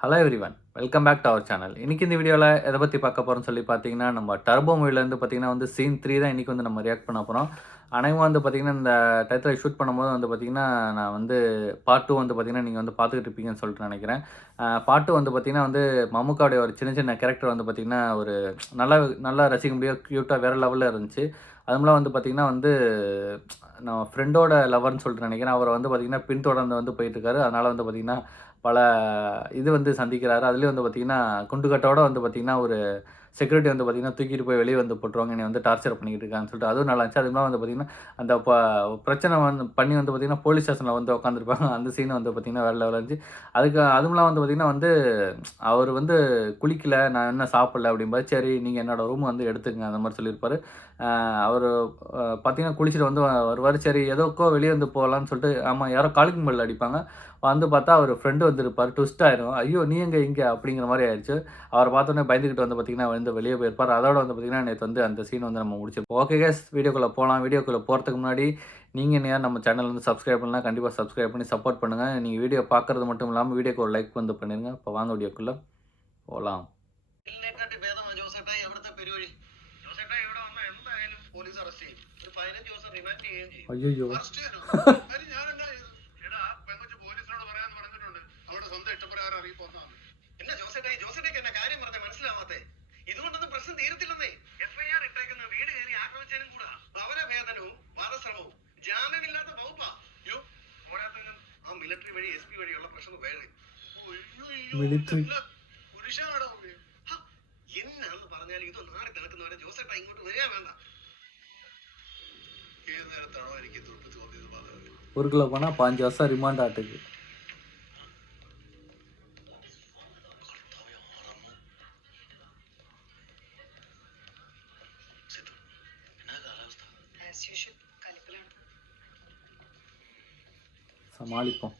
Hello everyone welcome back to our channel. இன்னைக்கு இந்த வீடியோவில் எதை பற்றி பார்க்க போகிறோம்னு சொல்லி பார்த்தீங்கன்னா, நம்ம டர்போ மூவிலேருந்து பார்த்தீங்கன்னா சீன் 3 தான் இன்றைக்கி நம்ம ரியாக்ட் பண்ண போகிறோம். அனைவரும் பார்த்தீங்கன்னா இந்த டயத்தில் ஷூட் பண்ணும்போது பார்த்தீங்கன்னா, நான் பார்ட் 2 பார்த்தீங்கன்னா நீங்கள் பார்த்துக்கிட்டு இருப்பீங்கன்னு சொல்லிட்டு நினைக்கிறேன். பார்ட் 2 பார்த்தீங்கன்னா மம்முக்காவுடைய ஒரு சின்ன சின்ன கேரக்டர் பார்த்தீங்கன்னா ஒரு நல்லா நல்லா ரசிக்க முடியும், க்யூட்டாக வேறு லெவலில் இருந்துச்சு. அதுமெல்லாம் பார்த்தீங்கன்னா நான் ஃப்ரெண்டோட லவர்ன்னு சொல்லிட்டு நினைக்கிறேன். அவர் பார்த்தீங்கன்னா பின்தொடர்ந்து போயிட்டுருக்காரு. அதனால் பார்த்தீங்கன்னா பல சந்திக்கிறாரு. அதுலயும் பார்த்தீங்கன்னா, குண்டுக்கட்டோட பார்த்தீங்கன்னா, ஒரு செக்யூரிட்டி பார்த்தீங்கன்னா, தூக்கிட்டு போய் வெளிய போட்டுருவாங்க. என்னைய டார்ச்சர் பண்ணிக்கிட்டு இருக்காங்கன்னு சொல்லிட்டு அதுவும் நல்லா இருந்துச்சு. அதுவும் பார்த்தீங்கன்னா, அந்த பிரச்சனை பண்ணி பார்த்தீங்கன்னா, போலீஸ் ஸ்டேஷன்ல உட்காந்துருப்பாங்க. அந்த சீன் பார்த்தீங்கன்னா, வேற லெவல்ல இருந்துச்சு. அதுவும்லாம் பார்த்தீங்கன்னா அவரு குளிக்கல, நான் இன்னும் சாப்பிடல அப்படிம்பாரு. சரி நீங்க என்னோட ரூம் எடுத்துக்கங்க அந்த மாரி சொல்லியிருப்பாரு. அவரு பார்த்தீங்கன்னா, குளிச்சுட்டு வருவாரு. சரி எதோக்கோ வெளிய போகலான்னு சொல்லிட்டு ஆமா யாரோ காலிங் பெல் அடிப்பாங்க. பார்த்தா அவர் ஃப்ரெண்டு வந்திருப்பாரு. ட்விஸ்ட் ஆயிரும். ஐயோ! நீ எங்க இங்க? அப்படிங்கிற மாரி ஆயிருச்சு. அவர பார்த்தோனே பயந்துகிட்டு பார்த்தீங்கன்னா, வெளிய போயிருப்பார். அதோட பார்த்தீங்கன்னா, நேத்து அந்த சீன் நம்ம முடிச்சிருப்போம். ஓகே கைஸ், வீடியோக்குள்ள போலாம். வீடியோக்குள்ள போறதுக்கு முன்னாடி நீங்க இன்னும் நம்ம சேனல் சப்ஸ்கிரைப் பண்ணலாம். கண்டிப்பா சப்ஸ்கிரைப் பண்ணி சப்போர்ட் பண்ணுங்க. நீங்க வீடியோ பார்க்கறது மட்டும் இல்லாம வீடியோக்கு ஒரு லைக் பண்ணிருங்க. இப்போ வாங்க வீடியோக்குள்ள പോലാം. അയ്യോ ഇതുകൊണ്ടൊന്നും പ്രശ്നം തീരത്തില്ലെന്നേ. എഫ്ഐആർ ഇട്ടേക്കുന്ന വീട് കയറി ആക്രമിച്ചതിനും കൂടാ. ഭവനവേദനവും വധശ്രമവും ജാമ്യമില്ലാത്ത വകുപ്പാ. പോരാത്തതിനും ആ മിലിറ്ററി വഴി SP വഴിയുള്ള പ്രശ്നം വേറെ മിലിറ്ററി എന്നാന്ന് പറഞ്ഞാൽ ഇതൊന്നും നാളെ കിടക്കുന്നവരെ ജോസേട്ട ഇങ്ങോട്ട് വരിക വേണ്ട. ഏത് നേരത്താണോ എനിക്ക് തുറപ്പ് തോന്നിയത് മാത്രമേ. 1 കിലോ പണ 5 വർഷം റിമാൻഡ് ആട്ടേക്ക്. സമാളിപ്പം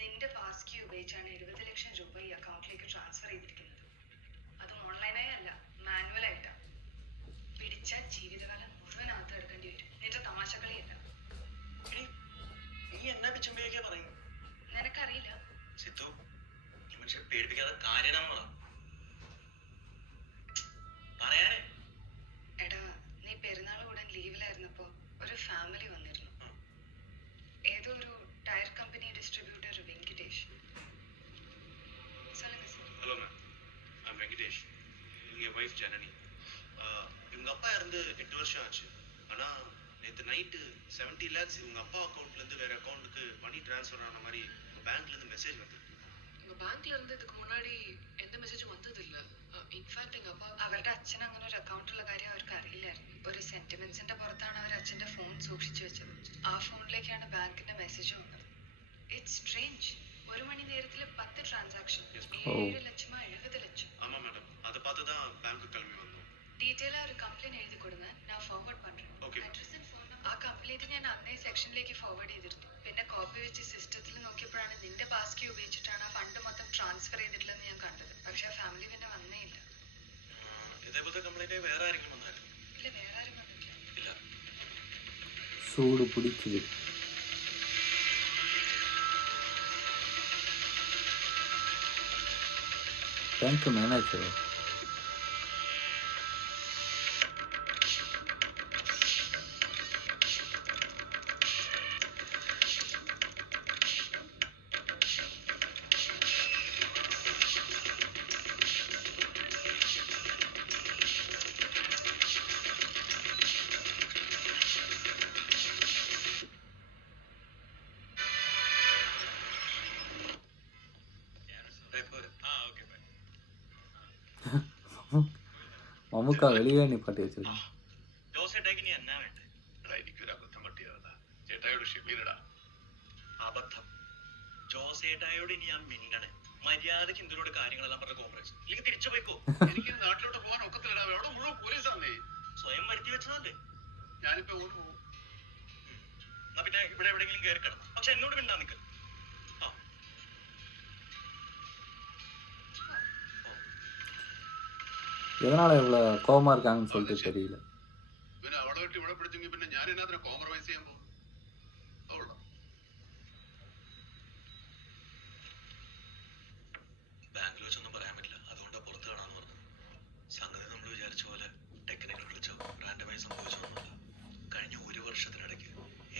നിന്റെ പാസ് കീ ഉപയോഗിച്ചാണ് 70 ലക്ഷം രൂപ ഈ അക്കൗണ്ടിലേക്ക് ട്രാൻസ്ഫർ ചെയ്തിരിക്കുന്നത്. അത് ഓൺലൈനായി അല്ല, മാനുവൽ ആയിട്ടാ. പിടിച്ച ജീവിതകാലം മുഴുവൻ അകത്ത് എടുക്കേണ്ടി വരും. നിന്റെ തമാശകളിയല്ല. നിനക്കറിയില്ല. എടാ, നീ പെരുന്നാൾ കൂടാൻ ലീവിലായിരുന്നപ്പോ ഒരു ഫാമിലി വന്നിരുന്നു. ഏതോ ഒരു ടയർ കമ്പനി ഡിസ്ട്രിബ്യൂട്ടർ വെങ്കിടേഷ്. சொல்லுங்க sir. Hello ma'am, I'm Venkatesh. இவங்க என் வைஃப் ஜனனி. இவங்க அப்பா இருந்து 8 வருஷம் ஆச்சு. ஆனா நேற்று நைட்டு 70 lakhs இவங்க அப்பா அக்கௌண்ட்ல இருந்து வேற அக்கௌண்ட்டுக்கு மணி டிரான்ஸ்ஃபர் ஆன மாதிரி பேங்க்ல இருந்து மெசேஜ் வந்திருக்கு. உங்க ബാങ്ക്ல இருந்து இதுக்கு முன்னாடி எந்த மெசேஜும் வந்தது இல்ல. ഇൻഫാക്ട് എங்க அப்பா അവരുടെ അച്ഛൻ അങ്ങനെ ഒരു അക്കൗണ്ടുള്ള കാര്യം അവർക്ക് അറിയില്ലായിരുന്നു. ഒരു സെന്റിമെന്റ്സിന്റെ പുറത്താണ് അവർ അച്ഛന്റെ ഫോൺ സൂക്ഷിച്ചു വെച്ചത്. ആ ഫോണിലേക്കാണ് ബാങ്കിന്റെ മെസ്സേജ് വന്നത്. It's strange. ഒരു മണി നേരത്തിൽ 10 ട്രാൻസാക്ഷൻ, 7 ലക്ഷമോ 70 ലക്ഷം. ஆமா மேடம், அத பார்த்து தான் பேங்க் கிளம்பி வந்தோம். டீடைலா ஒரு கம்ப்ளைന്റ് എഴുതി കൊടുங்க, ഞാൻ ഫോർവേഡ് പண்றேன். Address and phone number. ആ കംപ്ലൈന്റ് ഞാൻ അന്നേ സെക്ഷനിലേക്ക് ഫോർവേഡ് ചെയ്തിരുന്നു. പിന്നെ കോപ്പി വെച്ച് സിസ്റ്റത്തിൽ നോക്കിയപ്പോഴാണ് നിന്റെ പാസ് കീ ഉപയോഗിച്ചിട്ടാണ് ആ ഫണ്ട് മൊത്തം ട്രാൻസ്ഫർ ചെയ്തിട്ടില്ലെന്ന് ഞാൻ കണ്ടത്. പക്ഷേ ഫാമിലി പിന്നെ വന്നേ ഇല്ല. ഇതേപോലത്തെ കംപ്ലൈന്റ് വേറെ ആരെങ്കിലും വന്നായിരുന്നു? ഇല്ല, വേറെ ആരും വന്നിട്ടില്ല. ഇല്ല. சூடு பிடிக்குது. பேங்க் மேனேஜர் മമ്മൂക്ക വെളിയെ നിപ്പാട്ടി വെച്ചിരുന്നു. ജോസേട്ടായിക്ക് ഇനി എന്നാ വേണ്ടേ? എനിക്കൊരു അബദ്ധം പറ്റിയതാ. ചേട്ടായോട് ക്ഷമിക്കണടാ. അബദ്ധം ജോസേട്ടായോട് ഇനി ഞാൻ മിണ്ടണേ. മര്യാദക്ക് ഇന്ത്യയോട് കാര്യങ്ങളെല്ലാം പറഞ്ഞ കോൺഗ്രസ് ഇല്ലെങ്കിൽ തിരിച്ചു പോയിക്കോ. എനിക്ക് നാട്ടിലോട്ട് പോകാൻ ഒക്കത്തില്ലടാ. അവിടെ മുഴുവൻ പോലീസാണേ. സ്വയം വരുത്തി വെച്ചതല്ലേ. ഞാനിപ്പോ ഓടി പോകും. എന്നാ പിന്നെ ഇവിടെ എവിടെയെങ്കിലും കയറി കിടന്നു. പക്ഷെ എന്നോട് മിണ്ടാ നിൽക്ക. எதனால இவ்வளோ கோவமா இருக்காங்கன்னு சொல்லிட்டு தெரியல. പിന്നെ അവളെ വിട്ട് ഇവിടെ പിടിച്ചെങ്കിൽ പിന്നെ ഞാൻ എന്നാ കോംപ്രമൈസ് ചെയ്യാൻ പോകും. അവളോ ബാങ്കിൽ വെച്ചൊന്നും പറയാൻ പറ്റില്ല. അതുകൊണ്ടാ പുറത്ത് കാണാന്ന് പറഞ്ഞു. സംഗതി നമ്മൾ വിചാരിച്ച പോലെ ടെക്നിക്കൽ കളിച്ചോ റാൻഡമായി സംഭവിച്ചൊന്നുമില്ല. കഴിഞ്ഞ ഒരു വർഷത്തിനിടയ്ക്ക്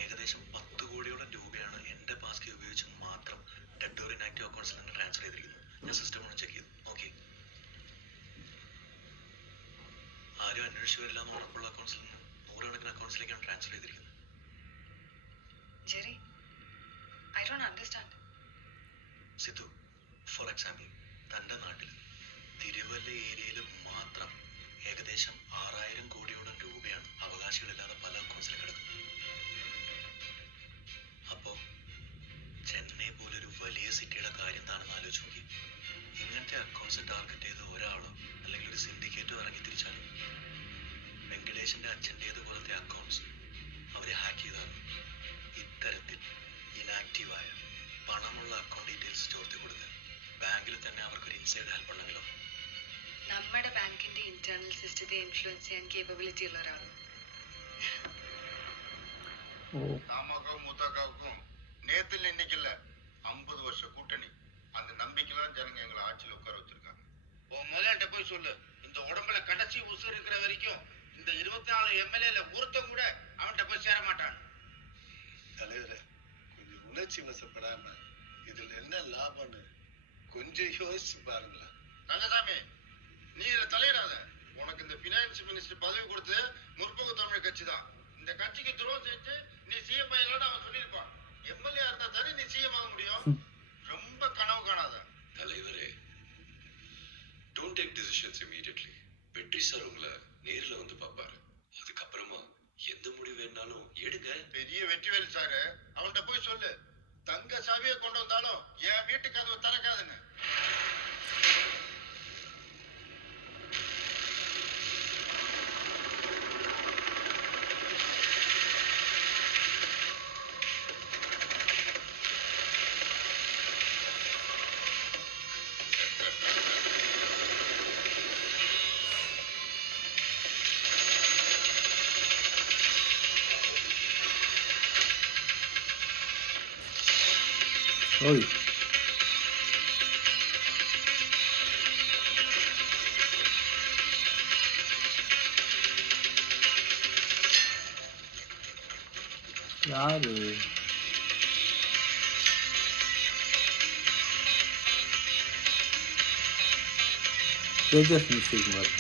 ഏകദേശം 10 കോടിയോളം രൂപയാണ് എന്റെ പാസ് കീ ഉപയോഗിച്ച് മാത്രം ഡെഡ് ഓർ ഇനാക്റ്റീവ് അക്കൗണ്ട്സിൽ നിന്ന് ട്രാൻസ്ഫർ ചെയ്തിരിക്കുന്നത്. ഞാൻ സിസ്റ്റം ഒന്ന് ചെക്ക് ചെയ്തു നോക്കി. ആരും അന്വേഷിച്ചു വരില്ല എന്ന് ഉറപ്പുള്ള അക്കൗണ്ട്സിൽ നിന്ന് 100 കണക്കിന് അക്കൗണ്ട്സിലേക്കാണ് ട്രാൻസ്ഫർ ചെയ്തിരിക്കുന്നത്. Jerry, I don't understand. Sidhu, for example തന്റെ നാട്ടിൽ തിരുവല്ല ഏരിയയിൽ മാത്രം ഏകദേശം 6000 കോടിയോളം രൂപയാണ് അവകാശികളില്ലാതെ പല അക്കൗണ്ട്സിൽ കിടക്കുന്നത്. അപ്പോ ചെന്നൈ പോലൊരു വലിയ സിറ്റിയുടെ കാര്യം താണെന്ന് ആലോചിച്ച് നോക്കി. ഇങ്ങനത്തെ അക്കൗണ്ട്സ് ടാർഗറ്റ് ചെയ്ത് ഒരാളോ അല്ലെങ്കിൽ ഒരു സിൻഡിക്കേറ്റോ ഇറങ്ങി തിരിച്ചാലും വെങ്കടേശന്റെ അച്ഛൻ്റേതുപോലത്തെ അക്കൗണ്ട്സ് അവരെ ഹാക്ക് ചെയ്താണ്. ഇത്തരത്തിൽ ഇനാക്റ്റീവായ പണമുള്ള അക്കൗണ്ട് ഡീറ്റെയിൽസ് ചോർത്തി കൊടുക്കുക. ബാങ്കിൽ തന്നെ അവർക്കൊരു ഇൻസൈഡ് ഹെൽപ്പ് ഉണ്ടെങ്കിലോ? നമ്മുടെ ബാങ്കിന്റെ ഇന്റേണൽ സിസ്റ്റത്തെ ഇൻഫ്ലുവൻസ് ചെയ്യാൻ കേപ്പബിലിറ്റി ഉള്ള ഒരാൾ. தாமாக்காவும் மூத்தாக்காவுக்கும் நேத்துல இன்னைக்கு இல்ல 50 வருஷ கூட்டணி. அந்த நம்பிக்கைலாம் ஜனங்க எங்களை ஆட்சியில் உட்கார வச்சிருக்காங்க. உன் முதல்கிட்ட போய் சொல்லு, இந்த உடம்புல கடைசி உசுர் இருக்கிற வரைக்கும் இந்த 24 எம்எல்ஏல ஒருத்தன் கூட அவன்கிட்ட போய் சேர மாட்டான். தலைவரே, கொஞ்சம் உணர்ச்சி வசப்படாம இதுல என்ன லாபம்னு கொஞ்சம் யோசிச்சு பாருங்களேன். ரங்கசாமி, நீ இதுல தலையிடாத. உனக்கு இந்த பினான்ஸ் மினிஸ்டர் பதவி கொடுத்தது முற்போக்கு தமிழ் கட்சி தான். இந்த கட்சிக்கு துரோகம் செஞ்சு நீ சிஎம் ஆயிடலாம் அவன் சொல்லியிருப்பான். எம்எல்ஏ இருந்தா தானே நீ சிஎம் ஆக முடியும். ரொம்ப கனவு காணாத. தலைவரே, டோன்ட் டேக் டிசிஷன்ஸ் இமீடியட்லி. வெற்றி சார் உங்களை நேர்ல வந்து பாப்பாரு. அதுக்கப்புறமா எந்த முடிவு வேணாலும் எடுங்க. பெரிய வெற்றிவேல் சாரு, அவன்கிட்ட போய் சொல்லு, தங்க சாவியை கொண்டு வந்தாலும் என் வீட்டு கதவை திறக்காதுன்னு. ஓய், யாரு? கேஜிஎஃப் மிஸ்டேக் மாதிரி.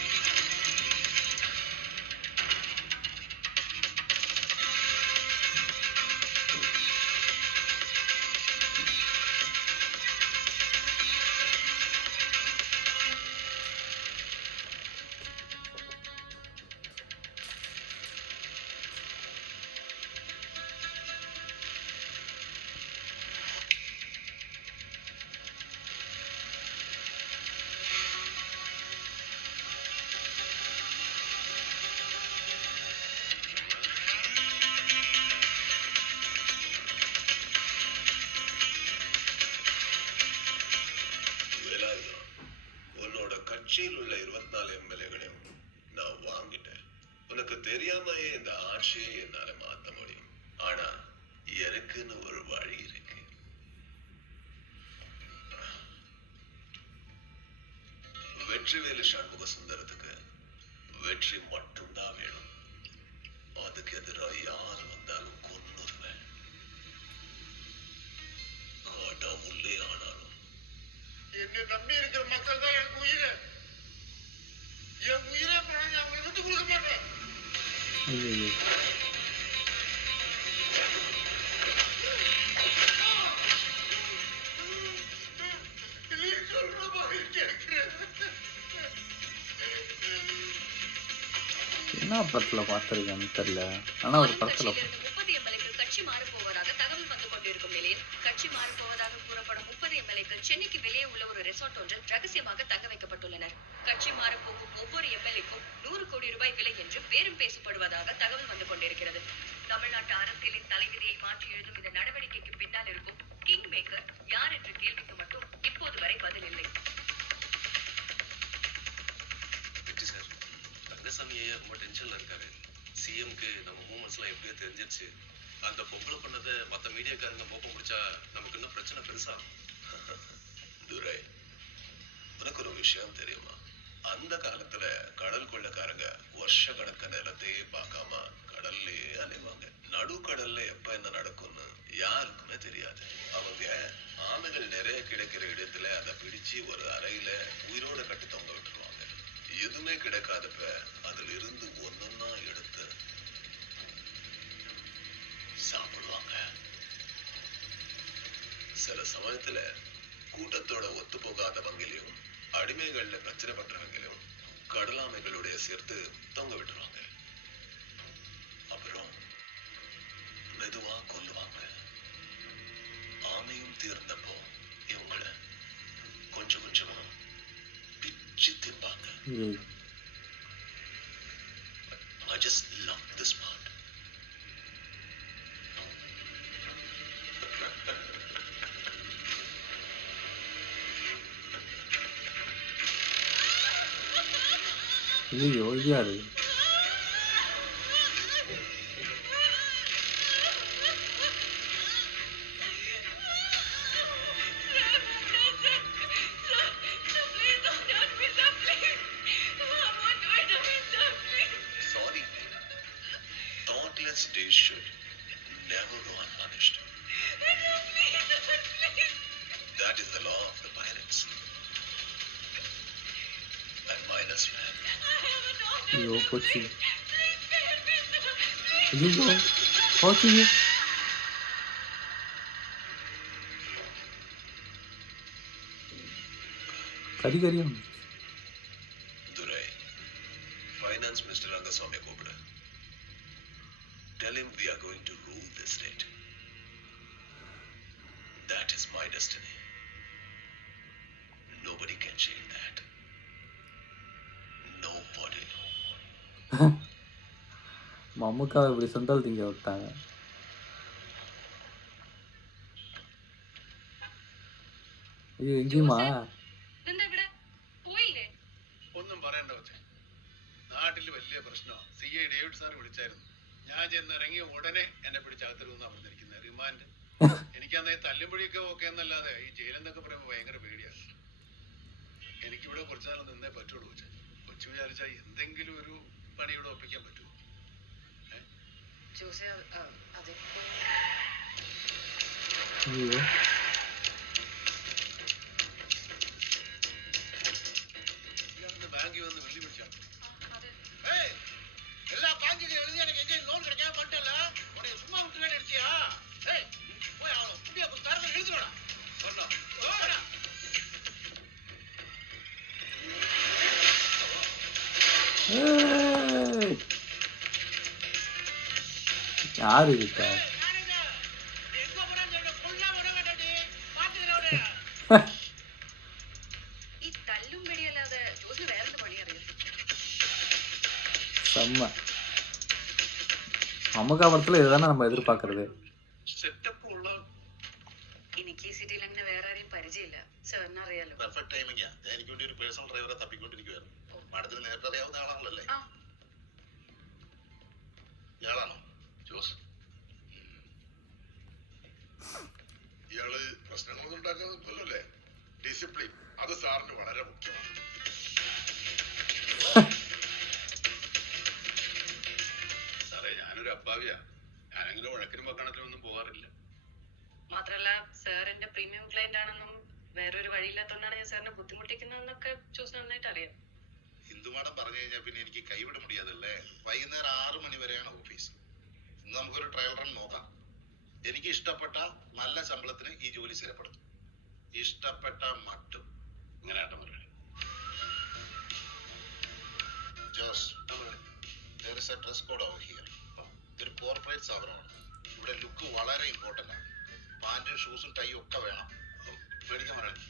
கட்சியில் உள்ள 24 எம்எல்ஏகளையும் நான் வாங்கிட்டேன். உனக்கு தெரியாமயே இந்த ஆட்சியை என்னால மாத்த முடியும். ஆனா எனக்குன்னு ஒரு வழி இருக்கு. வெற்றிவேலு சண்முக சுந்தரத்துக்கு வெற்றி மட்டும்தான் வேணும். அதுக்கு எதிராக யார் வந்தாலும் கொன்னுருவேன். காட்டாமுள்ளே ஆனாலும் என்னை நம்பி இருக்கிற மக்கள் தான் எனக்கு உயிர். என் உயிரை அவங்களை விட்டு கொடுக்க மாட்டேன். என்ன படத்தில் பார்த்துருக்கேன்னு தெரியல, ஆனால் ஒரு படத்தில் கட்சியிலிருந்து 30 எம்எல்ஏக்கள் கட்சி மாறப்போவதாக தகவல் வந்து கொண்டிருக்கும் நிலையில் கட்சி மாறப்போவதாக கூறப்படும் 30 எம்எல்ஏக்கள் சென்னைக்கு வெளியே உள்ள ஒரு ரெசார்ட் ஒன்றில் ரகசியமாக தங்க வைக்கப்பட்டுள்ளனர். கட்சி மாறப்போகும் ஒவ்வொரு எம்எல்ஏக்கும் 100 கோடி ரூபாய் விலை என்று பேரும் பேசப்படுவதாக தகவல் வந்து கொண்டிருக்கிறது. தமிழ்நாட்டு அரசியலின் தலைவிதியை மாற்றி எழுதும் இந்த நடவடிக்கைக்கு பின்னால் இருக்கும் கிங் மேக்கர் யார் என்ற கேள்விக்கு மட்டும் இப்போது வரை பதில் இல்லை. ரங்கசாமி ஐயா ரொம்ப டென்ஷன்ல இருக்காரு. சிஎம்க்கு நம்ம மூமெண்ட்ஸ்லாம் எப்படியோ தெரிஞ்சிருச்சு. அந்த பொம்பளை பண்ணதை மற்ற மீடியாக்காரங்க மோப்பம் முடிச்சா நமக்கு இன்னும் பிரச்சனை பெருசா. துரை, உனக்கு ஒரு விஷயம் தெரியுமா? அந்த காலத்துல கடல் கொள்ளக்காரங்க வருஷ கணக்க நிலத்தையே பார்க்காம கடல்லையே அலைவாங்க. நடுக்கடல்ல எப்ப என்ன நடக்கும்னு யாருக்குமே தெரியாது. அவங்க ஆமைகள் நிறைய கிடைக்கிற இடத்துல அதை பிடிச்சு ஒரு அறையில உயிரோட கட்டி தொங்க விட்டுருவாங்க. எதுவுமே கிடைக்காதப்ப அதுல இருந்து ஒன்னொன்னா எடுத்து சாப்பிடுவாங்க. சில சமயத்துல கூட்டத்தோட ஒத்து போகாதவங்களையும் அடிமைகள்ல பிரச்சனை பண்றவங்களையும் கடலாமைகளுடைய சேர்த்து தொங்க விட்டுருவாங்க. அப்புறம் மெதுவா கொல்லுவாங்க. ஆமையும் தீர்ந்தப்போ இவங்கள கொஞ்சம் கொஞ்சமா பிச்சு திம்பாங்க. I just love this part. ஐயோ இது யாரு? Sorry. Thoughtless days should never go unpunished. That is the law of the pirates. And minus man. ஐயோ போச்சு. ஐயோ போச்சு. கரிகரியும். Durai, Finance Minister Rangaswamy கூப்பிடு. Tell him we are going to rule this state. That is my destiny. Nobody can change that. Nobody. மம்முக்காவை இப்படி சுண்டல் திங்க விட்டாங்க. ஐயோ எங்கேயுமா? ഒന്നും പറയണ്ട കൊച്ചെ. നാട്ടിൽ വലിയ പ്രശ്നമാ. CI ഡേവിഡ് സാർ വിളിച്ചായിരുന്നു. ഞാൻ ചെന്നിറങ്ങി ഉടനെ എന്നെ പിടിച്ചകത്തിരുന്ന് പറഞ്ഞിരിക്കുന്നത് റിമാൻഡ്. എനിക്കന്നേ തല്ലുമ്പൊഴിയൊക്കെ ഓക്കെ എന്നല്ലാതെ ഈ ജയിലെന്നൊക്കെ പറയുമ്പോൾ ഭയങ്കര പേടിയാണ്. എനിക്കിവിടെ കുറച്ചു നാൾ നിന്നേ പറ്റുള്ളൂ കൊച്ചെ. കൊച്ചു വിചാരിച്ചാൽ എന്തെങ്കിലും ഒരു പണി ഇവിടെ ഒപ്പിക്കാൻ പറ്റുമോ? ஐயோ ബാങ്കിൽ വന്ന് വെള്ളി പിടിച്ചാൽ எல்லா பேங்க்ல எழுதி எனக்கு எங்க லோன் கிடைக்காம பண்ணிட்டல. உடைய சும்மா விட்டு வேலை அடிச்சியா? ஏய் போய் அவளோ புடிய தரத எழுதிடா. சொன்னா ஓடா. யாரு கிட்ட? எங்க போறான்னு சொல்ல கொல்லாம விட மாட்டேடி. பாத்துக்கறவரே. ഈ തല്ലും പിടിയല്ലാതെ ജോസ് വേറെന്ത് പണി അറിയും? செம்ம. அமுகா படத்துல இதுதானே நம்ம எதிர்பார்க்கறது. സെറ്റപ്പ് ഉള്ള എനിക്ക് ഈ സിറ്റിയിൽ അങ്ങനെ വേറെ ആരെയും പരിചയമില്ല. സാറിന് അറിയാലോ. Perfect timing. എനിക്ക് വേണ്ടി ഒരു പേഴ്സണൽ ഡ്രൈവറെ തപ്പിക്കൊണ്ടിരിക്കുവായിരുന്നു. മാഡത്തിന് നേരത്തെ അറിയാവുന്ന ആളാണല്ലേ? ആ. ഇയാളാണോ ജോസ്? ഇയാള് പ്രശ്നങ്ങളൊന്നും ഉണ്ടാക്കുന്നല്ലേ? ഡിസിപ്ലിൻ അത് സാറിന് വളരെ മുഖ്യമാണ്. സാറേ ഞാനൊരു അബ്ബാവിയാ. ഞാനങ്ങനെ വഴക്കിനും വക്കാണത്തിനൊന്നും പോകാറില്ല. മാത്രല്ല സാർ എന്റെ പ്രീമിയം ക്ലയന്റ് ആണെന്നും വേറൊരു വഴിയില്ലാത്തോണ്ടാണ് ഞാൻ സാറിനെ ബുദ്ധിമുട്ടിക്കുന്നതെന്നൊക്കെ ജോസ് നന്നായിട്ട് അറിയാം. ഹിന്ദു മാഡം പറഞ്ഞു കഴിഞ്ഞാൽ പിന്നെ എനിക്ക് കൈവിട മുടിയാതല്ലേ. വൈകുന്നേരം 6 മണി വരെയാണ് ഓഫീസ്. ഇന്ന് നമുക്കൊരു ട്രയൽ റൺ നോക്കാം. എനിക്ക് ഇഷ്ടപ്പെട്ട നല്ല ശമ്പളത്തിന് ഈ ജോലി സ്ഥിരപ്പെടും. ഇഷ്ടപ്പെട്ട മട്ടും ഇങ്ങനെ ആട്ടം പറയണേ. Jose, there there is a dress code over here. ഇതൊരു കോർപ്പറേറ്റ് സ്ഥാപനമാണ്. ഇവിടെ ലുക്ക് വളരെ ഇമ്പോർട്ടൻ്റ് ആണ്. പാൻറ്റും ഷൂസും ടൈയും ഒക്കെ വേണം. പേടിക്കാൻ പറയണം.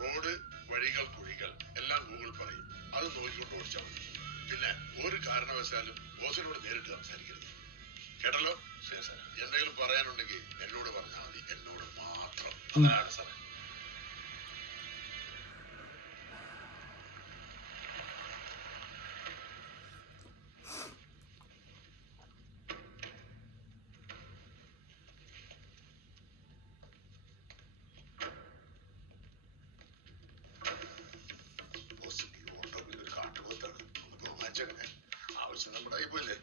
റോഡ്, വഴികൾ, കുഴികൾ എല്ലാം ഗൂഗിൾ പറയും. അത് നോക്കിക്കൊണ്ട് ഓടിച്ചാൽ മതി. പിന്നെ ഒരു കാരണവശാലും ബോസിനോട് നേരിട്ട് സംസാരിക്കരുത്. കേട്ടല്ലോ? ശരി സാർ. എന്തെങ്കിലും പറയാനുണ്ടെങ്കിൽ എന്നോട് പറഞ്ഞാൽ മതി. എന്നോട് മാത്രം. അങ്ങനെയാണ് സാറേ. ബോസ് ഈ ഓട്ടോയിൽ ഒരു കാട്ടുപോത്താണ്. ഒന്ന് ബഹുമാനിച്ചേക്കണേ. ആവശ്യം നമ്മുടെ ആയിപ്പോയില്ലേ?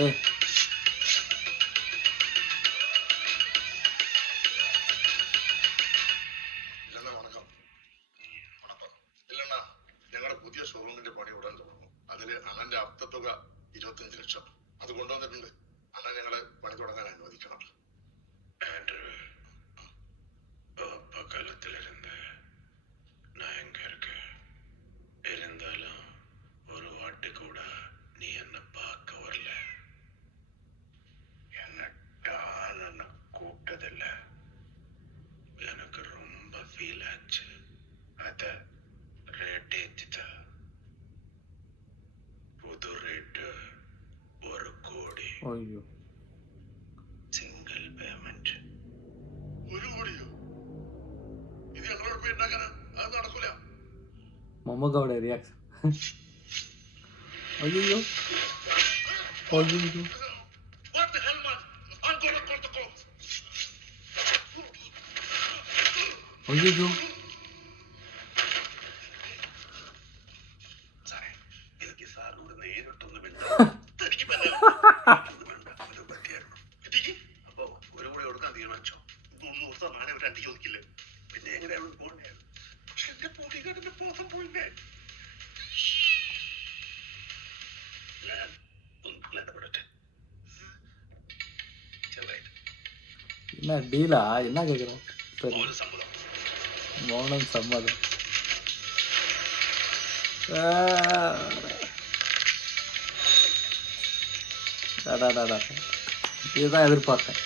ഏയ് ഇല്ലെന്നാ വണക്കം. വണക്കം. ഇല്ലെന്നാ ഞങ്ങളുടെ പുതിയ ഷോറൂമിന്റെ പണി ഉടൻ തുടങ്ങും. അതിന് അണ്ണന്റെ അപ്തത്തുക 25 ലക്ഷം. അത് കൊണ്ടുവന്നിട്ടുണ്ട്. അണ്ണൻ ഞങ്ങളെ പണി തുടങ്ങാൻ അനുവദിക്കണം. ஆண்ட்ரூ, பக்கத்திலிருந்து நான் எங்க இருக்கேன் இருந்தாலும் ஒரு வாட்டி கூட நீ என்ன பார்க்க வரல. என்னை கூப்பிட்டதில்ல. எனக்கு ரொம்ப ஃபீல் ஆச்சு. அத ரேட் ஏத்திட்ட. புது ரேட்டு 1 கோடி. അയ്യോ സിംഗിൾ പേയ്മെന്റ്. 1 കോടിയോ? ഇത് ഞങ്ങളോട് പോയി ഉണ്ടാക്കാനാ? അത് നടക്കൂല. മമ്മൂക്കയുടെ റിയാക്ഷൻ. അയ്യോ അയ്യോ What the hell, man? I'm gonna call the cops. അയ്യോ സാറേ, എനിക്ക് സാറിനോട് നേരിട്ടൊന്ന് വേണ്ട. എനിക്ക് വേണ്ട. അത് പറ്റിയായിരുന്നു. അപ്പൊ 1 കോടി കൊടുക്കാൻ തീരുമാനിച്ചോ? 3 ദിവസം നാളെ ഒരു 2 ചോദിക്കില്ലേ? പിന്നെ എങ്ങനെയാണ് പോകണ്ടേ? പക്ഷെ എന്റെ പൊടികേട്ടിന്റെ ബോധം പോയില്ലേ? ഇടപെടട്ടെ. ചെറുതായിട്ട് என்ன டீலா என்ன கேட்குறோம் சரி ഒരു സമ്മതം. மௌனம் சம்மதம் டாடா இதுதான் எதிர்பார்த்தேன்.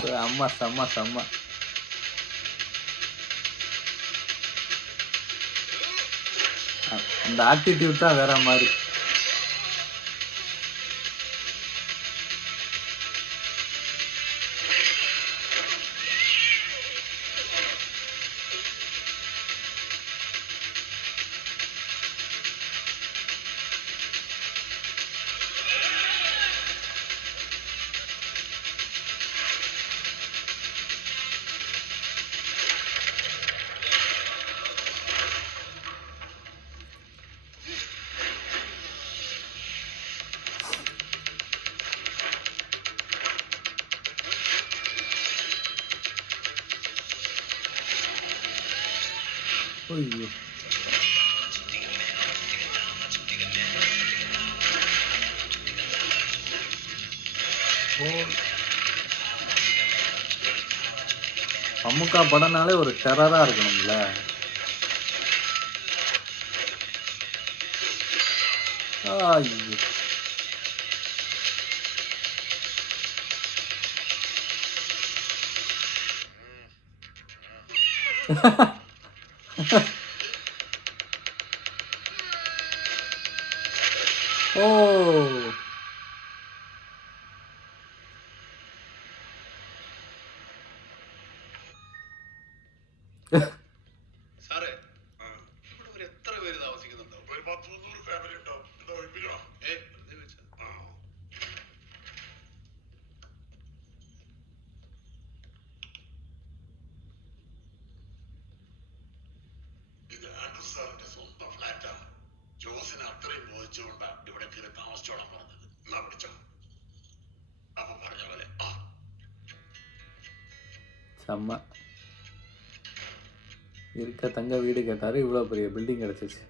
செம்ம செம்ம செம்ம. அந்த ஆட்டிடியூட் தான் வேற மாதிரி. ஐயோ அம்முக்கா படம்னாலே ஒரு டெரரா இருக்கணும்ல. ஐயோ ஓ സാറേ, ഇവിടെ ഒരു എത്ര പേര് ചോദിച്ചുകൊണ്ടാ ഇവിടെ കയറി താമസിച്ചോളാൻ പറഞ്ഞത്. എന്നാ പിടിച്ചോ. അപ്പൊ പറഞ്ഞ പോലെ செம்ம. இருக்க தங்க வீடு கேட்டாரு, இவ்வளோ பெரிய பில்டிங் கிடச்சிச்சு.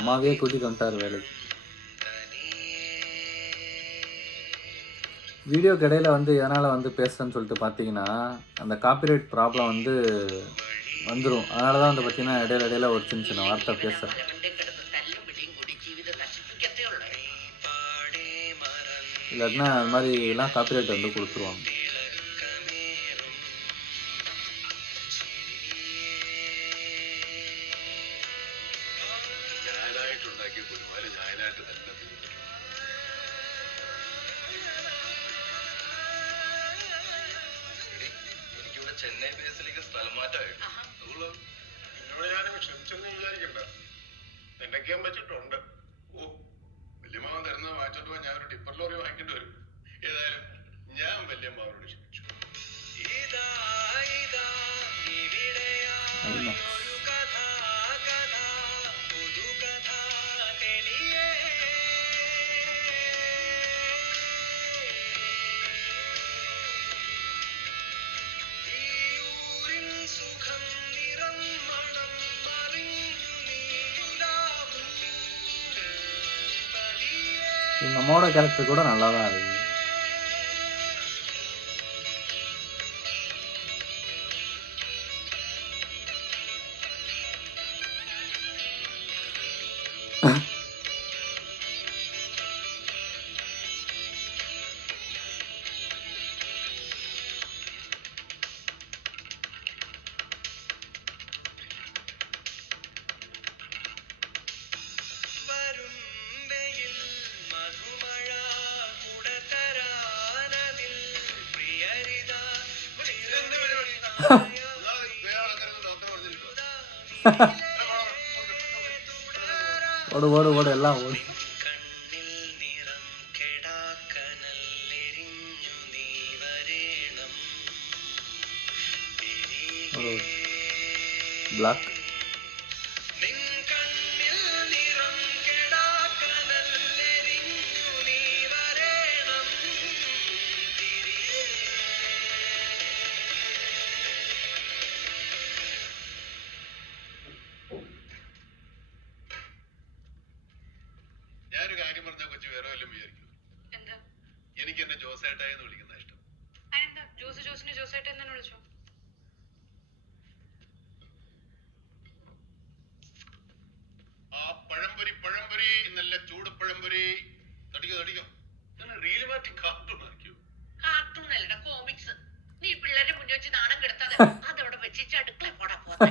அம்மாவே கூட்டிட்டு வந்துட்டார் வேலைக்கு. வீடியோக்கு இடையில வந்து எதனால் வந்து பேசுகிறேன்னு சொல்லிட்டு பார்த்தீங்கன்னா, அந்த காப்பிரைட் ப்ராப்ளம் வந்து வந்துடும். அதனால தான் வந்து பார்த்தீங்கன்னா இடையில ஒரு சின்ன சின்ன வார்த்தை பேசுகிறேன். இல்லாட்டினா அது மாதிரிலாம் காப்பிரைட் வந்து கொடுத்துருவாங்க. ഞാനായിട്ടുണ്ടാക്കിയ കുരുമാല് ഞാനായിട്ട് തന്നെ തിന്നു. എനിക്കിവിടെ ചെന്നൈ ബേസിലേക്ക് സ്ഥലം മാറ്റമായിട്ട് എന്നോട് ഞാനും ക്ഷമിച്ചെന്ന് വിചാരിക്കണ്ട. എന്തൊക്കെയാൻ പറ്റിയിട്ടുണ്ട്. ഓ, വല്യമ്മാവൻ തരുന്ന വാങ്ങിച്ചോണ്ട് പോയി ഞാൻ ഒരു ടിപ്പർ ലോറി വാങ്ങിക്കേണ്ടി വരും. ഏതായാലും ഞാൻ വല്യമ്മാവനോട് ക്ഷമിച്ചു. அதுமா எங்கள் அம்மாவோட கேரக்டர் கூட நல்லா தான் இருக்குது. ஓடு ஓடு ஓடு எல்லாம் ஓடு. பிளாக் ഞാനൊരു കാര്യം പറഞ്ഞ കൊച്ചു വേറെ വല്ലതും വിചാരിക്കും. എന്താ? എനിക്ക് എന്നെ ജോസേട്ടായി എന്ന് വിളിക്കുന്ന ഇഷ്ടം. അതെന്താ? ജോസിനെ ജോസായിട്ട് തന്നെ വിളിച്ചോ? ആ പഴംപൊരി നല്ല ചൂട് പഴംപൊരി. തടിക്കോ ഞാൻ റീല് മാറ്റി കാർട്ടൂൺ ആക്കിയോ? കാർട്ടൂൺ അല്ലടാ, കോമിക്സ്. നീ പിള്ളേരെ മുന്നിൽ വെച്ച് നാണം കെടുത്താതെ അതവിടെ വെച്ചിട്ട് അടുക്കള പോടാ പോട്ടെ.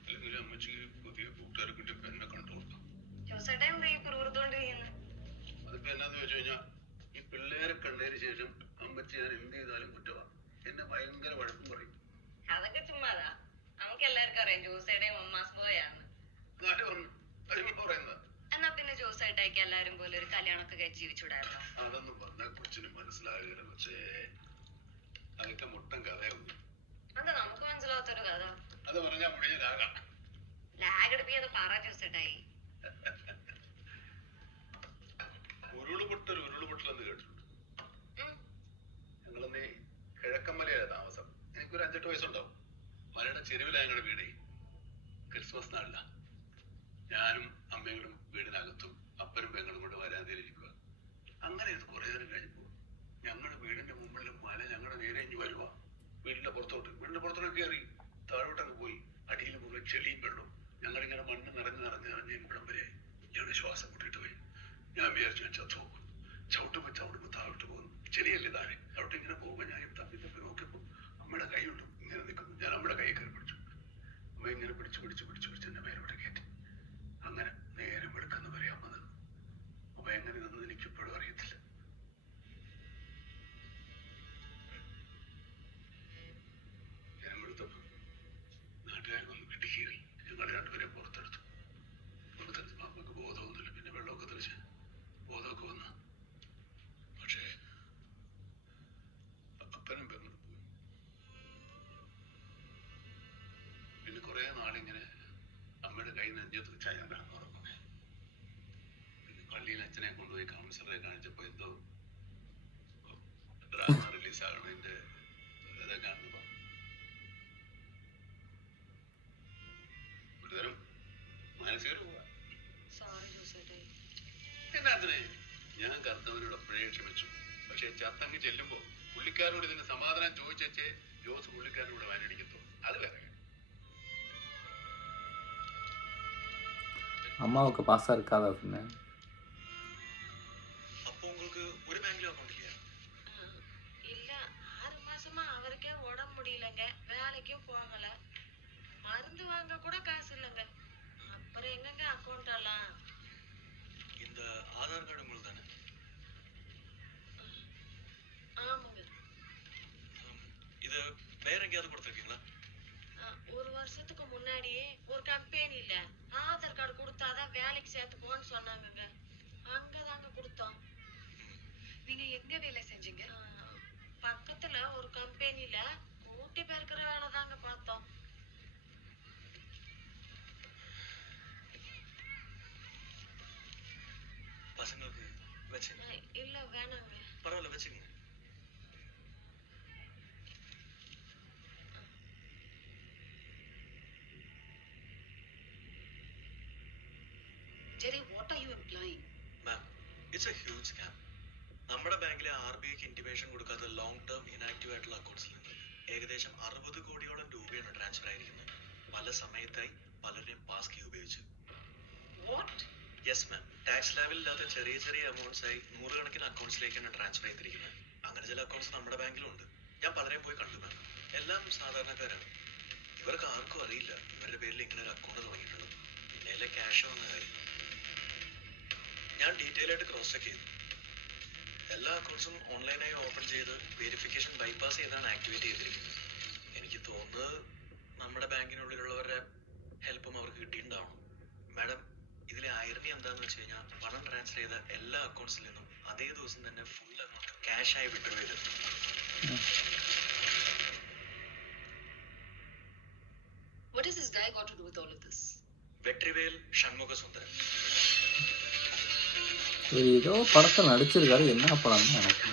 അല്ലെങ്കിൽ അമ്മച്ചിക്ക് പുതിയ കൂട്ടുകാരെ കിട്ടി എന്നെ കണ്ടോളാം. ജോസേട്ടാ എന്താ ഈ കുറുകുറുത്തോണ്ടിരിക്കുന്നത്? അതിപ്പോ എന്നാന്ന് വെച്ച് കഴിഞ്ഞാ ഈ പിള്ളേരെ കണ്ടതിന് ശേഷം അമ്മച്ചി ഞാൻ എന്ത് ചെയ്താലും കുറ്റമാണ്. എന്നെ ഭയങ്കര വഴക്കും പറയും. അതൊക്കെ ചുമ്മാതാ. നമുക്ക് എല്ലാവർക്കും അറിയാം ജോസേട്ടയും മമ്മാസ് ബോയാണ്. നാട്ടിൽ പറഞ്ഞു പറയുന്നത്. എന്നാ പിന്നെ ജോസേട്ടായിക്ക് എല്ലാരും പോലെ ഒരു കല്യാണമൊക്കെ കഴിച്ച് ജീവിച്ചുവിടായിരുന്നോ? അതൊന്നും പറഞ്ഞ കൊച്ചിന് മനസ്സിലാകുകയില്ല കൊച്ചേ. അതൊക്കെ മുട്ടൻ കഥയാവും. എന്താ നമുക്ക് മനസ്സിലാവാത്തൊരു കഥ? അത് പറഞ്ഞാൽ മുടിഞ്ഞാകാം. ലാഗ് എടുപ്പിക്കാതെ പറ ജോസേട്ടായി. ഉരുളുപൊട്ടലെന്ന് കേട്ടിട്ടുണ്ട്. ഞങ്ങളന്നേ കിഴക്കമ്മലയാണ് താമസം. എനിക്കൊരു 5-8 വയസ്സുണ്ടാവും. മലയുടെ ചെരുവിലാണ് ഞങ്ങളുടെ വീടേ. ക്രിസ്മസ് നാളില ഞാനും അമ്മയും വീടിനകത്തും അപ്പനും പെങ്ങളും കൊണ്ട് വരാതിരിക്കുക. അങ്ങനെ ഇത് കുറെ നേരം കഴിഞ്ഞപ്പോ ഞങ്ങളുടെ വീടിന്റെ മുമ്പിൽ മല ഞങ്ങളുടെ നേരെ ഇഞ്ഞ് വരുക. വീടിന്റെ പുറത്തോട്ട് കയറി താഴോട്ടങ്ങ് പോയി. അടിയിൽ മുഴുവൻ ചെളിയും വെള്ളവും. ഞങ്ങളിങ്ങനെ മണ്ണ് നിറഞ്ഞ് ഇവിടം വരെ ഞങ്ങളുടെ ശ്വാസം മുട്ടിട്ട് പോയി. ഞാൻ വിചാരിച്ചു ഞാൻ ചത്തു പോകും. ചവിട്ടുമ്പോ താഴോട്ട് പോകുന്നു. ചെളിയല്ലേ താഴെ. അവിടെ ഇങ്ങനെ പോകുമ്പോ ഞാൻ തപ്പി നോക്കിയപ്പോ അമ്മയുടെ കൈയുണ്ട് ഇങ്ങനെ നിൽക്കുന്നു. ഞാൻ അമ്മയുടെ കൈ കയറി പിടിച്ചു. അമ്മ ഇങ്ങനെ പിടിച്ച് നാളിങ്ങനെ അമ്മയുടെ കൈ നെഞ്ചത്ത് വെച്ചാൽ ഞാൻ കിടന്നുറങ്ങുന്നത്. പിന്നെ പള്ളിയിൽ അച്ഛനെ കൊണ്ടുപോയി കൗൺസിലറെ കാണിച്ചപ്പോ എന്തോ ഡ്രാമ റിലീസാകണതിന്റെ ഇതൊക്കെ ആണെന്ന് പറഞ്ഞു. ഒരുതരം മാനസിക രോഗ. സോറി ജോസേട്ടേ. എന്നാത്തിനെ ഞാൻ കർത്തവനോട് അപ്പോഴേ ക്ഷമിച്ചു. പക്ഷെ ചത്തങ്ങ് ചെല്ലുമ്പോ പുള്ളിക്കാരോട് ഇതിന്റെ സമാധാനം ചോദിച്ചേ ജോസ് പുള്ളിക്കാരോട് വാനടിക്കത്തോ. അത് വേറെ. அம்மாவுக்கு பாசம் இருக்காது அப்படின்னு. அப்போ உங்களுக்கு ஒரு பேங்க்ல அக்கௌண்ட் இல்லையா? இல்ல 6 மாசமா அவருக்கே உடம்பு முடியலங்க, வேலைக்கும் போகல, மருந்து வாங்க கூட காசு இல்லைங்க, அப்புறம் எங்கங்க அக்கௌண்ட் எல்லாம்? இந்த ஆதார் கார்டு உங்களுக்கு தானே? ஆமாங்க. இது வேற எங்கேயாவது கொடுத்துருக்கீங்களா? 1 வருஷத்துக்கு முன்னாடியே ஒரு கம்பெனில ஆதார் கார்டு கொடுத்தாதான் வேலைக்கு சேர்த்துக்குவோன்னு சொன்னாங்கங்க, அங்கதாங்க கொடுத்தோம். நீங்க எங்க வேலை செஞ்சீங்க? பக்கத்துல ஒரு கம்பெனில கூட்டி பெருக்கிற வேலை தாங்க பார்த்தோம். பசங்களுக்கு வச்சுங்க. இல்ல வேணாங்க. பரவாயில்ல வச்சுங்க. Jerry, what are you implying? Ma'am, it's A huge scam. നമ്മുടെ ബാങ്കിലെ RBIക്ക് ഇന്റിമേഷൻ കൊടുക്കാത്ത ലോങ് ടേം ഇനാക്റ്റീവ് ആയിട്ടുള്ള അക്കൗണ്ട്സിൽ നിന്ന് ഏകദേശം 60 കോടിയോളം രൂപയാണ് ട്രാൻസ്ഫർ ആയിരിക്കുന്നത്. പല സമയത്തായി പലരുടെയും പാസ് കീ ഉപയോഗിച്ച്. What? യെസ് മാം, ടാക്സ് ലാബിലില്ലാത്ത ചെറിയ ചെറിയ അമൗണ്ട്സ് ആയി നൂറുകണക്കിന് അക്കൗണ്ട്സിലേക്കാണ് ട്രാൻസ്ഫർ ചെയ്തിരിക്കുന്നത്. അങ്ങനെ ചില അക്കൗണ്ട്സ് നമ്മുടെ ബാങ്കിലുണ്ട്. ഞാൻ പലരെയും പോയി കണ്ടു മാം. എല്ലാം സാധാരണക്കാരാണ്. ഇവർക്ക് ആർക്കും അറിയില്ല ഇവരുടെ പേരിൽ ഇങ്ങനെ ഒരു അക്കൗണ്ട് തുടങ്ങിയിട്ടുള്ളത്. പിന്നെ ക്യാഷ് വന്ന കാര്യം ഞാൻ ഡീറ്റെയിൽ ആയിട്ട് ക്രോസ് ചെക്ക് ചെയ്തു. എല്ലാ അക്കൗണ്ട്സും ഓൺലൈനായി ഓപ്പൺ ചെയ്ത് വെരിഫിക്കേഷൻ ബൈപ്പാസ് ചെയ്താണ് ആക്ടിവേറ്റ് ചെയ്തിരിക്കുന്നത്. എനിക്ക് തോന്നുന്നത് നമ്മുടെ ബാങ്കിനുള്ളിലുള്ളവരുടെ ഹെൽപ്പും അവർക്ക് കിട്ടിയിട്ടുണ്ടാവണം. മാഡം, ഇതിലെ ഐറണി എന്താണെന്ന് വെച്ച് കഴിഞ്ഞാൽ പണം ട്രാൻസ്ഫർ ചെയ്ത എല്ലാ അക്കൗണ്ട്സിൽ നിന്നും അതേ ദിവസം തന്നെ ഫുൾ അമൗണ്ട് ക്യാഷ് ആയി വിഡ്രോ ചെയ്തത്. What has this guy got to do with all of this? Vetrivel Shanmuga Sundaram. இவர் ஏதோ படத்தில் நடிச்சிருக்காரு, என்ன படம்னு எனக்கு.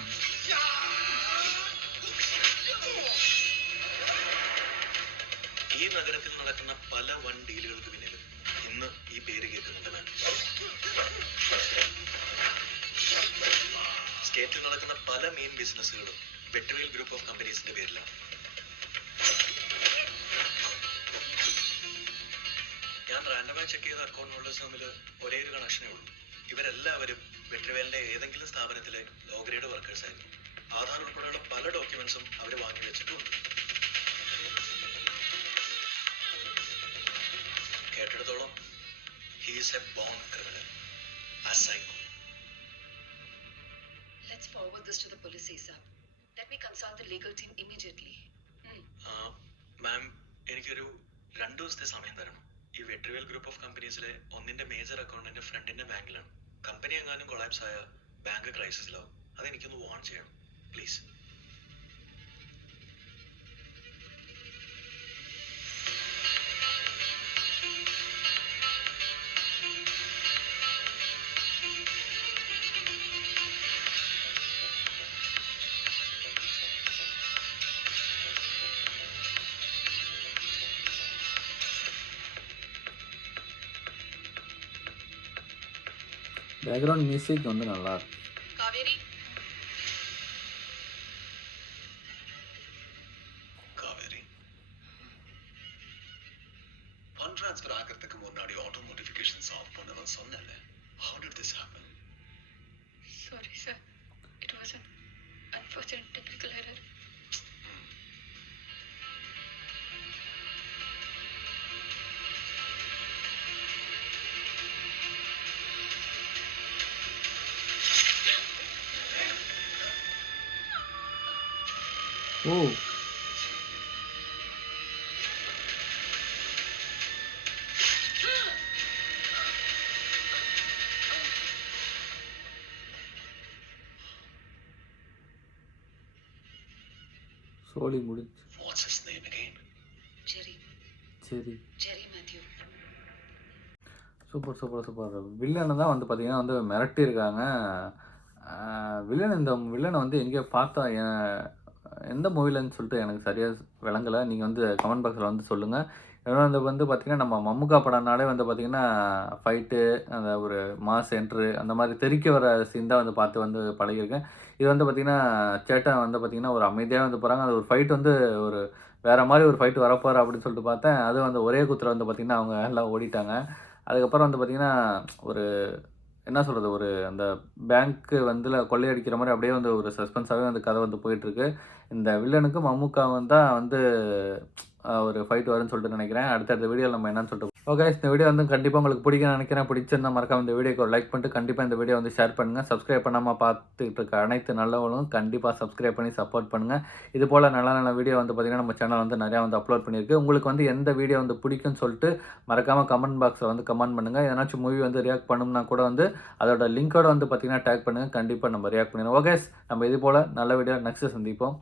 ഈ നഗരത്തിൽ നടക്കുന്ന പല വൻ ഡീലുകൾക്ക് പിന്നിലും ഇന്ന് ഈ പേര് കേൾക്കുന്നുണ്ട് മാം. സ്റ്റേറ്റിൽ നടക്കുന്ന പല മെയിൻ ബിസിനസ്സുകളും വെട്രിവേൽ ഗ്രൂപ്പ് ഓഫ് കമ്പനീസിന്റെ പേരിലാണ്. ഞാൻ റാൻഡമായി ചെക്ക് ചെയ്ത അക്കൗണ്ട് ഹോൾഡേഴ്സ് തമ്മിൽ ഒരേ ഒരു കണക്ഷനേ ഉള്ളൂ. ഇവരെല്ലാവരും വെട്രിവേലിന്റെ ഏതെങ്കിലും സ്ഥാപനത്തിലെ ലോ ഗ്രേഡ് വർക്കേഴ്സ് ആയിരുന്നു. ആധാർ ഉൾപ്പെടെയുള്ള പല ഡോക്യുമെന്റ്സും അവർ വാങ്ങി വെച്ചിട്ടുണ്ട്. കേട്ടിടത്തോളം he is a born criminal, a psycho. Let's forward this to the police ASAP. Let me consult the legal team immediately. മാം, എനിക്കൊരു 2 ദിവസത്തെ സമയം തരണം. ഈ വെട്രിവേൽ ഗ്രൂപ്പ് ഓഫ് കമ്പനീസിലെ ഒന്നിന്റെ മേജർ അക്കൗണ്ട് എന്റെ ഫ്രണ്ടിന്റെ ബാങ്കിലാണ്. കമ്പനി എങ്ങാനും കൊളാപ്സ് ആയ ബാങ്ക് ക്രൈസിസിലാവും. അതെനിക്കൊന്ന് വാൺ ചെയ്യണം പ്ലീസ്. பேக்ரவுண்ட் மியூசிக் வந்து நல்லா இருக்கு. Kaveri, காவேரி, ஃபண்ட் ட்ரான்ஸ்ஃபர் ஆகிறதுக்கு முன்னாடி ஆட்டோ நோட்டிஃபிகேஷன்ஸ் ஆஃப் பண்ணணும்னு சொன்னேன்ல. How did this happen? sorry sir. It was an unfortunate technical error. ஓ, சோலி முடிச்சு. What's his name again? Jerry. சரி. Jerry Mathew. Super, super, super. வில்லன தான் வந்து பார்த்தீங்கன்னா வந்து மிரட்டியிருக்காங்க. இந்த வில்லன வந்து எங்கேயோ பார்த்தா எந்த மூவிலன்னு சொல்லிட்டு எனக்கு சரியா விளங்கல. நீங்க வந்து கமெண்ட் பாக்ஸ்ல வந்து சொல்லுங்க. ஏன்னா வந்து பார்த்தீங்கன்னா, நம்ம மம்முக்கா படம்னாலே வந்து பார்த்தீங்கன்னா, ஃபைட்டு, அந்த ஒரு மாஸ் என்ட்ரு அந்த மாரி தெறிக்க வர சீன் தான் வந்து பார்த்து வந்து பழகியிருக்கேன். இது வந்து பார்த்தீங்கன்னா, சேட்டன் வந்து பார்த்தீங்கன்னா, ஒரு அமைதியா வந்து போறாங்க. அது ஒரு ஃபைட் வந்து ஒரு வேற மாரி ஒரு ஃபைட் வரப்போற அப்படின்னு சொல்லிட்டு பார்த்தேன். அதுவும் வந்து ஒரே குத்துல வந்து பார்த்தீங்கன்னா, அவங்க எல்லாம் ஓடிட்டாங்க. அதுக்கப்புறம் வந்து பார்த்தீங்கன்னா, ஒரு என்ன சொல்றது? ஒரு அந்த பேங்க்கு வந்துல கொள்ளையடிக்கிற மாரி அப்படியே வந்து ஒரு சஸ்பென்ஸாவே வந்து கதை வந்து போயிட்டுருக்கு. இந்த வில்லனுக்கும் மம்முக்காவும் தான் வந்து ஒரு ஃபைட் வரும்ன்னு சொல்லிட்டு நினைக்கிறேன். அடுத்தடுத்த வீடியோல நம்ம என்னன்னு சொல்லிட்டு ஓகே இந்த வீடியோ வந்து கண்டிப்பா உங்களுக்கு பிடிக்கும்னு நினைக்கிறேன். பிடிச்சிருந்தா மறக்காம இந்த வீடியோக்கு ஒரு லைக் பண்ணிட்டு கண்டிப்பா இந்த வீடியோ வந்து ஷேர் பண்ணுங்க. சப்ஸ்கிரைப் பண்ணாம பார்த்துட்டு இருக்க அனைத்து நல்லவங்களும் கண்டிப்பா சப்ஸ்கிரைப் பண்ணி சப்போர்ட் பண்ணுங்க. இது போல நல்ல நல்ல வீடியோ வந்து பார்த்தீங்கன்னா, நம்ம சேனல் வந்து நிறையா வந்து அப்லோட் பண்ணியிருக்கு. உங்களுக்கு வந்து எந்த வீடியோ வந்து பிடிக்கும்னு சொல்லிட்டு மறக்காம கமெண்ட் பாக்ஸ்ல வந்து கமெண்ட் பண்ணுங்க. எதனாச்சும் மூவி வந்து ரியாக்ட் பண்ணணும்னா கூட வந்து அதோட லிங்கோட வந்து பார்த்தீங்கன்னா டேக் பண்ணுங்க. கண்டிப்பா நம்ம ரியாக்ட் பண்ணிடுவோம். ஓகே நம்ம இது போல நல்ல வீடியோ நெக்ஸ்ட் சந்திப்போம்.